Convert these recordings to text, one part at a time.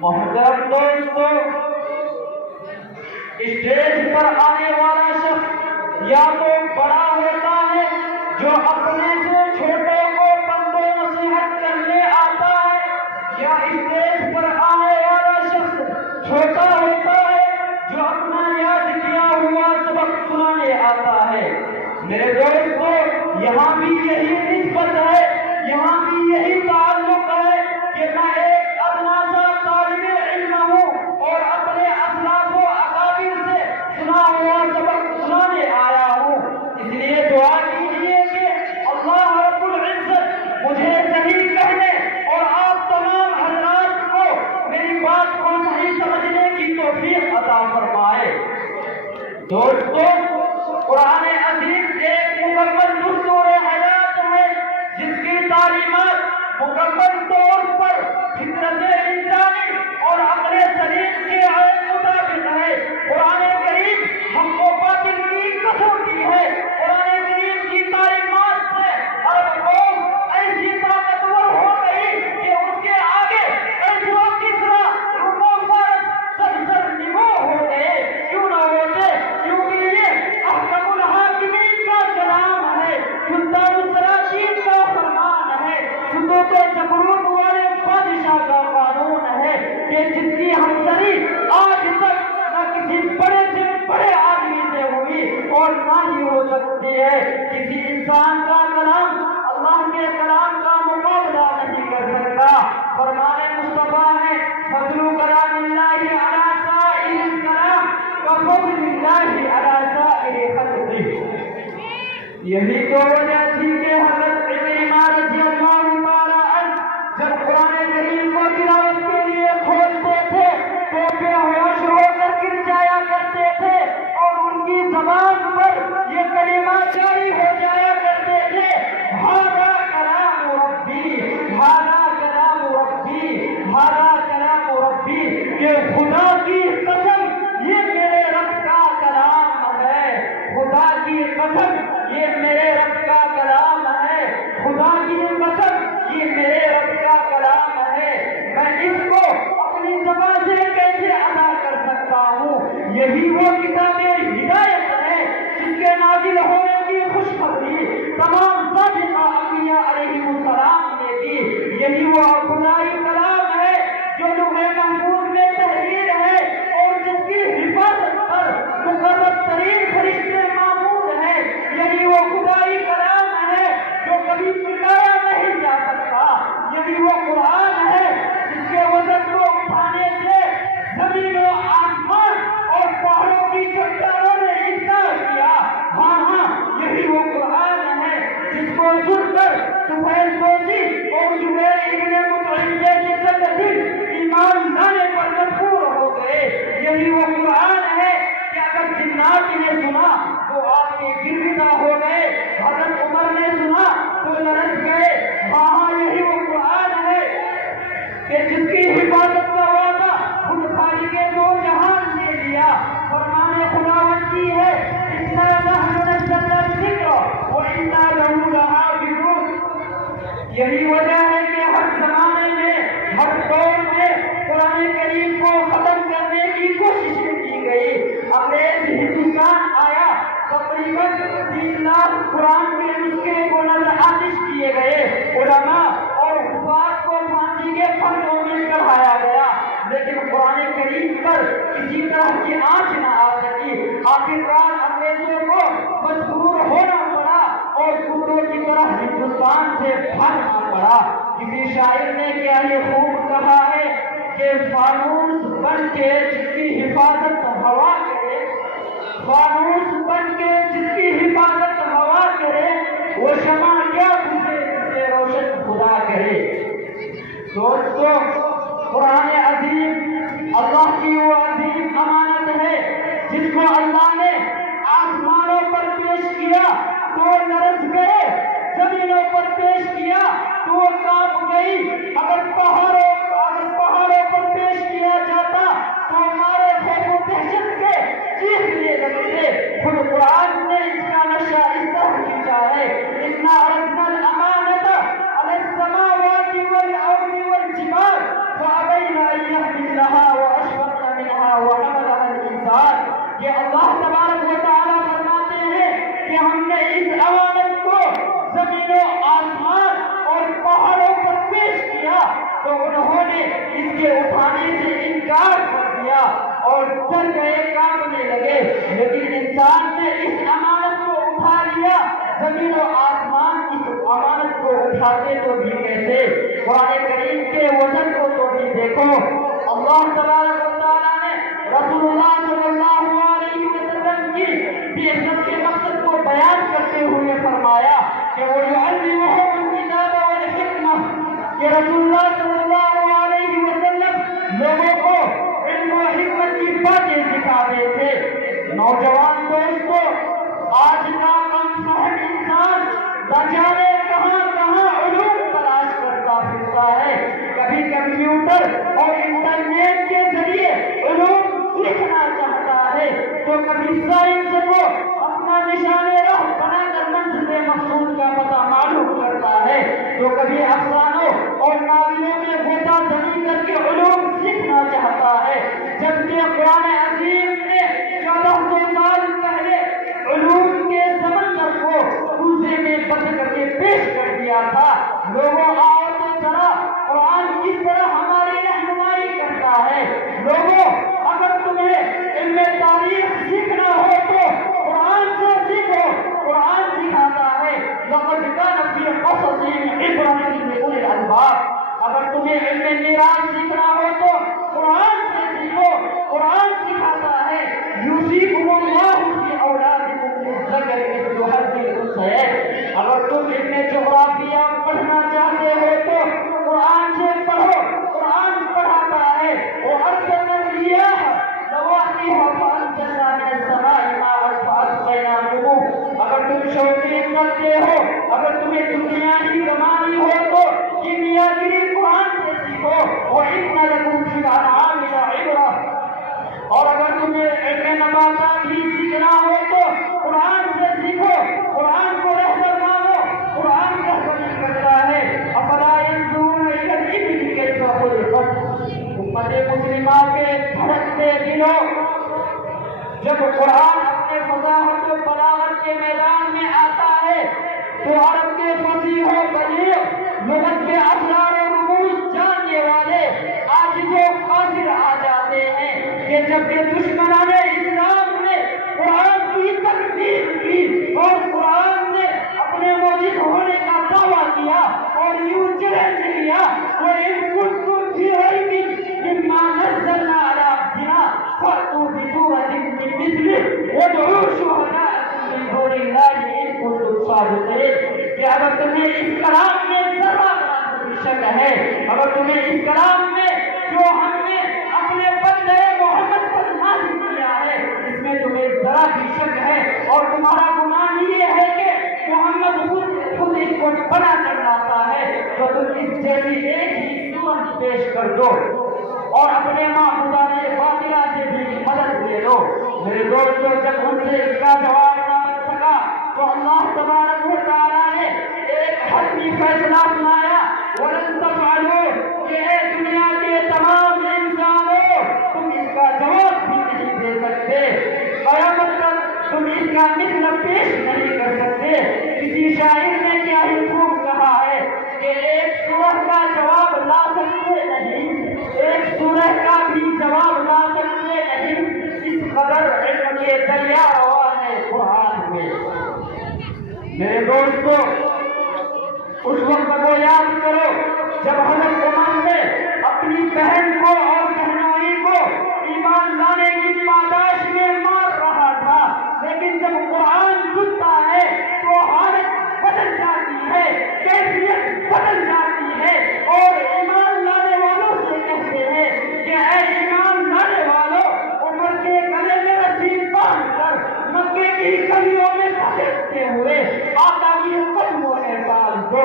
محترم دوستو، اسٹیج پر آنے والا شخص یا تو بڑا ہوتا ہے جو اپنے سے چھوٹے کو بند و نصیحت کرنے آتا ہے، یا اسٹیج پر آنے والا شخص چھوٹا ہوتا ہے جو اپنا یاد کیا ہوا سبق سنانے آتا ہے۔ میرے دوستو، یہاں بھی یہی نسبت ہے، یہاں بھی یہی تعلق ہے کہ میں ایک ادنا سا طالب علم ہوں اور اپنے اسلاف و اکابر سے سنا ہوا سبق سنانے آیا ہوں۔ اس لیے دعا کیجیے کہ اللہ رب العزت مجھے صحیح کہنے اور آپ تمام حضرات کو میری بات کو صحیح سمجھنے کی توفیق عطا فرمائے۔ دوستو، قرآن عظیم ایک مکمل دستور حیات ہے جس کی تعلیمات مکمل طور پر فطرت انسانی اور عقل سلیم کے عین مطابق ہے۔ قرآن کریم ہم کو باطل کی کسوٹی ہے۔ قرآن کریم کی تعلیمات سے عرب قوم ایسی طاقتور ہو گئی کہ اس کے آگے ایسا کسرا روم و فارس سر نگو ہو گئے۔ کیوں نہ ہوتے؟ کیونکہ یہ احکم الحاکمین کا کلام ہے، سلطان السلاطین کا فرمان ہے، سکوت و جبروت والے بادشاہ کا قانون ہے کہ جس کی ہمسری آج تک نہ کسی بڑے سے بڑے آدمی سے ہوئی اور نہ ہی ہو سکتی ہے۔ کسی انسان کا کلام اللہ کے کلام کا مقابلہ نہیں کر سکتا۔ فرمان مصطفیٰ ہے، فضل کلام اللہ علی سائر الکلام کفضل اللہ علی سائر خلقہ۔ یہی تو وجہ تھی کہ حضرت عکرمہ رضی اللہ تعالیٰ عنہ جب قرآن کریم کو تلاوت کے لیے کھولتے تھے تو بے ہوش ہو کر گر جایا کرتے تھے اور ان کی زبان پر یہ کلمات جاری ہو جایا کرتے تھے، ھذا کلام ربی، ھذا کلام ربی، ھذا کلام ربی، کہ خدا کی قسم یہ میرے رب کا کلام ہے، خدا کی قسم یہ میرے رب کا کلام ہے، خدا کی قسم یہ میرے رب کا کلام ہے، میں اس کو اپنی زبان سے کیسے ادا کر سکتا ہوں؟ یہی وہ کتاب ہدایت ہے جس کے نازل ہونے کی خوشخبری تمام سابقہ انبیاء علیہ السلام نے دی۔ یہی وہ خدائی کلام ہے جو لوح محفوظ میں تحریر ہے اور جس کی حفاظت پر مقرر ترین فرشتے معمور ہیں۔ یہی وہ خدائی کلام ہے جو کبھی پلٹایا نہیں جا سکتا۔ یہی وہ قرآن ہے جس کے وزن کو اٹھانے سے زمین و آسمان اور پہاڑوں کی چٹانوں نے انکار کیا۔ ہاں ہاں، یہی وہ قرآن ہے جس کو سن کر سہیل فوزی اور جبیر ابن مطعم جیسے سنگدل ایمان لانے پر مجبور ہو گئے۔ یہی وہ قرآن ہے کہ اگر جنات نے سنا تو آپ کے گرویدہ ہو گئے، حضرت عمر نے سنا تو لرز گئے۔ ہاں ہاں، یہی وہ قرآن ہے کہ جس کی حفاظت کا وعدہ خود خالق دو جہان نے لیا۔ فرمان خداوند کی ہے، اِنَّا نَحْنُ نَزَّلْنَا الذِّکْرَ وَإِنَّا لَهُ لَحَافِظُونَ۔ یہی وجہ ہے کہ ہر زمانے میں، ہر دور میں قرآن کریم کو ختم کرنے کی کوششیں کی گئی۔ انگریز ہندوستان آیا، تقریباً 3 لاکھ قرآن کے نسخے کو نظر آتش کیے گئے، علماء اور حفاظ کو پھانسی کے پھندوں میں چڑھایا گیا، لیکن قرآن کریم پر کسی طرح کی آنچ نہ آ سکی۔ آخرکار انگریزوں کو مجبور ہونا پڑا اور کتوں کی طرح ہندوستان سے بھاگنا پڑا۔ کسی شاعر نے کیا یہ خوب کہا ہے کہ فانوس بن کے جس کی حفاظت ہوا کرے، فانوس بن کے جس کی حفاظت ہوا کرے، وہ شمع کیا بجھے جسے روشن خدا کرے۔ دوستو، قرآن عظیم اللہ کی وہ عظیم امانت ہے جس کو اللہ نے آسمانوں پر پیش کیا تو لرز گئے، زمینوں پر پیش کیا تو وہ کانپ گئی۔ اگر پہاڑوں پر پیش کیا جاتا تو ہمارے خوف و دہشت کے چیخنے لگتے۔ خود قرآن نے اس کا نشہ اس طرح کیا ہے، اِنَّا عَرَضْنَا الْأَمَانَةَ عَلَى السَّمَاوَاتِ وَالْأَرْضِ وَالْجِبَالِ خشينا أن يحملنها وأشفقن منها وحملها الإنسان. کہ اللہ تبارک و تعالیٰ فرماتے ہیں کہ ہم نے اس امانت کو زمین و آسمان اور پہاڑوں پر پیش کیا تو انہوں نے اس کے اٹھانے سے انکار کر دیا اور ڈر گئے، کانپنے لگے. لیکن انسان نے اس امانت کو اٹھا لیا. زمین و آسمان اس امانت کو اٹھاتے تو بھی کیسے؟ قرآن کریم کے وزن کو تو بھی دیکھو. اللہ تبارک و تعالیٰ نے رسول اللہ صلی اللہ علیہ وسلم کی بعثت کے مقصد کو بیان کرتے ہوئے فرمایا کہ وَيُعَلِّمُهُمُ الْكِتَابَ وَالْحِكْمَةَ، کہ رسول اللہ صلی اللہ علیہ وسلم لوگوں کو علم و حکمت کی باتیں سکھاتے تھے. نوجوان دوستو، آج کا کم فہم انسان نہ جانے کہاں کہاں علوم تلاش کرتا پھرتا ہے. کبھی کمپیوٹر اور انٹرنیٹ کے ذریعے علوم لکھنا چاہتا ہے تو کبھی سائنس کو اپنا نشان راہ بنا کر منزل مقصود کا پتہ معلوم کرتا ہے تو کبھی افسانوں اور ناولوں میں غوطہ زنی کر کے علوم سیکھنا چاہتا ہے. جبکہ قرآن عظیم نے 1400 سال پہلے علوم کے سمندر کو دوسرے میں بند کر کے پیش کر دیا تھا. لوگوں آؤ تو ذرا قرآن کس طرح ہماری رہنمائی کرتا ہے. لوگوں، اگر تمہیں علم تاریخ سیکھنا ہو تو قرآن سے سیکھو. قرآن سکھاتا ہے لقد كان في قصصهم عبرة لأولي الألباب. اگر تمہیں علم میراث سیکھنا ہو تو قرآن سے سیکھو. قرآن سکھاتا ہے یوصیکم اللہ فی اولادکم للذکر مثل حظ الانثیین. اگر تم علم جغرافیہ پڑھنا چاہتے ہو تو قرآن سے پڑھو. قرآن پڑھاتا ہے وَأَرْسَلْنَا الرِّيَاحَ لَوَاقِحَ فَأَنزَلْنَا مِنَ السَّمَاءِ مَاءً فَأَسْقَيْنَاكُمُوهُ. اگر تم شوقین کرتے ہو، اگر تمہیں دنیا ہی کمانی ہو تو کیمیا گری قرآن سے سیکھو. وَإِنَّ لَكُمْ فِي الْأَنْعَامِ لَعِبْرَةً. اور اگر تمہیں علم نباتات بھی سیکھنا ہو تو قرآن سے سیکھو. قرآن کو رہبر مانو. قرآن رہبری کرتا ہے. أَفَلَا يَنْظُرُونَ إِلَى الْإِبِلِ كَيْفَ خُلِقَتْ. امت مسلمہ کے دھڑکتے دلوں، جب قرآن اپنے فصاحت و بلاغت کے میدان میں آتا ہے تو عرب کے فصیح و بلیغ، لغت کے اسرار و رموز جاننے والے عاجز و قاصر آ جاتے ہیں کہ جب کہ دشمنان اسلام نے قرآن کی تکذیب کی اور قرآن نے اپنے معجز ہونے کا دعویٰ کیا اور یوں چیلنج کیا وَإِن كُنتُمْ فِي رَيْبٍ مِّمَّا نَزَّلْنَا عَلَىٰ عَبْدِنَا فَأْتُوا بِسُورَةٍ مِّن مِّثْلِهِ وَادْعُوا شُهَدَاءَكُم مِّن دُونِ اللَّهِ إِن كُنتُمْ صَادِقِينَ. کہ اگر تمہیں اس کلام میں ذرا شک ہے، اگر تمہیں اس کلام میں جو ہم نے اپنے بندے محمد پر نازل کیا ہے اس میں تمہیں ذرا بھی شک ہے اور تمہارا گمان یہ ہے کہ محمد خود اس کو بنا کر لاتا ہے تو تم اس جیسی ایک ہی صورت پیش کر دو اور اپنے معبودان باطلہ سے بھی مدد لے لو. میرے دوستو، جب ان سے اس کا جواب نہ مل سکا تو اللہ تبارک و تعالیٰ نے ایک حتمی فیصلہ سنایا وَلَن تَفْعَلُوا. کہ اے دنیا کے تمام انسانوں، تم اس کا جواب بھی نہیں دے سکتے. قیامت تک تم اس کا مثل پیش نہیں کر سکتے. کسی شاعر نے کیا ہی خوب کہا ہے کہ ایک سورہ کا جواب لا سکتے نہیں، ایک سورہ کا بھی جواب لا سکتے نہیں. اس قدر علم کے دریا روا ہے قرآن میں. میرے دوستو، اس وقت کو یاد کرو جب حضرت عمر نے اپنی بہن کو اور بہنوئی کو ایمان لانے کی پاداش میں مار رہا تھا، لیکن جب قرآن سنتا ہے تو حالت بدل جاتی ہے، کیفیت بدل جاتی ہے اور ایمان لانے والوں سے کہتے ہیں کہ اے ایمان لانے والوں، عمر کے گلے میں رسی باندھ کر مکے کی گلیوں میں بھٹکتے ہوئے آقا کی قدموں میں ڈال دو.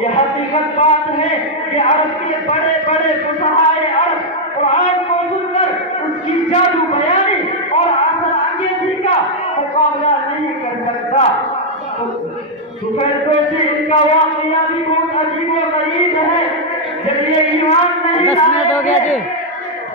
یہ حقیقت بات ہے کہ عرب کے بڑے بڑے فصحائے عرب قرآن کو سن کر اس کی جادو بیانی اور اثر انگیزی کا مقابلہ نہیں کر سکتا. سفیدوں سے ان کا واقعہ بھی بہت عجیب و غریب ہے. جب یہ ایمان نہیں 10 منٹ ہو گیا جی.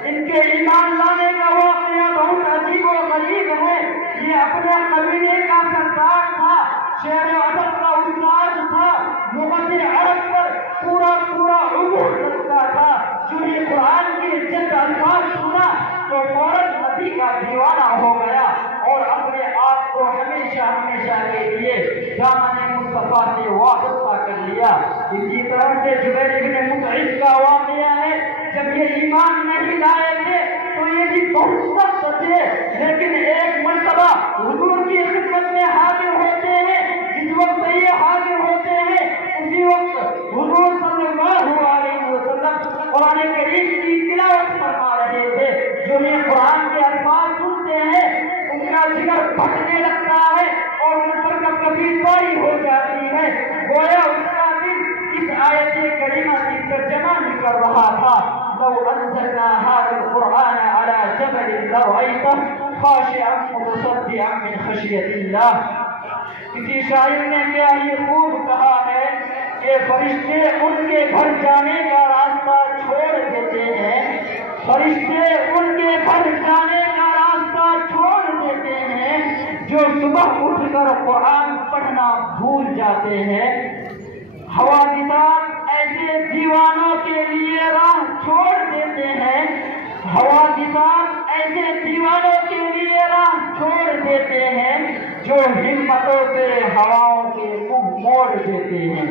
ان کے ایمان لانے کا واقعہ بہت عجیب و غریب ہے. یہ اپنے قبیلے کا سردار تھا, شعر و ادب کا استاد تھا, لغت عرب پر پورا عبور رکھتا تھا. جو یہ قرآن کی چند الفاظ سنا تو فوراً نبی کا دیوانہ ہو گیا اور اپنے آپ کو ہمیشہ کے لیے دامن مصطفیٰ سے وابستہ کر لیا. اسی طرح سے جبیر بن مطعم کا واقعہ ہے. جب یہ ایمان نہیں لائے تھے تو یہ بھی بہت سخت تھے, لیکن ایک مرتبہ حضور کی خدمت میں حاضر ہوتے ہیں. جس وقت یہ حاضر ہوتے ہیں اسی وقت حضور صلی اللہ علیہ وسلم قرآن کریم کی تلاوت فرما رہے تھے. جو یہ قرآن کے الفاظ سنتے ہیں ان کا جگر پھٹنے لگتا ہے اور ان پر کبھی طاری ہو جاتی ہے, گویا اس کا دل اس آیت کریمہ کی ترجمہ نہیں کر رہا تھا. لو انزلنا هذا القرآن على جبل لرأيته خاشعا متصدعا من خشية الله. کسی شاعر نے کیا ہی خوب کہا ہے کہ فرشتے ان کے گھر جانے کا راستہ چھوڑ دیتے ہیں, فرشتے ان کے گھر جانے کا راستہ چھوڑ دیتے ہیں جو صبح اٹھ کر قرآن پڑھنا بھول جاتے ہیں. حوادثات ایسے دیوانوں کے لیے راہ چھوڑ دیتے ہیں, حوادثات ایسے دیوانوں کے لیے راہ چھوڑ دیتے ہیں جو ہمتوں سے ہواؤں کے منہ موڑ دیتے ہیں.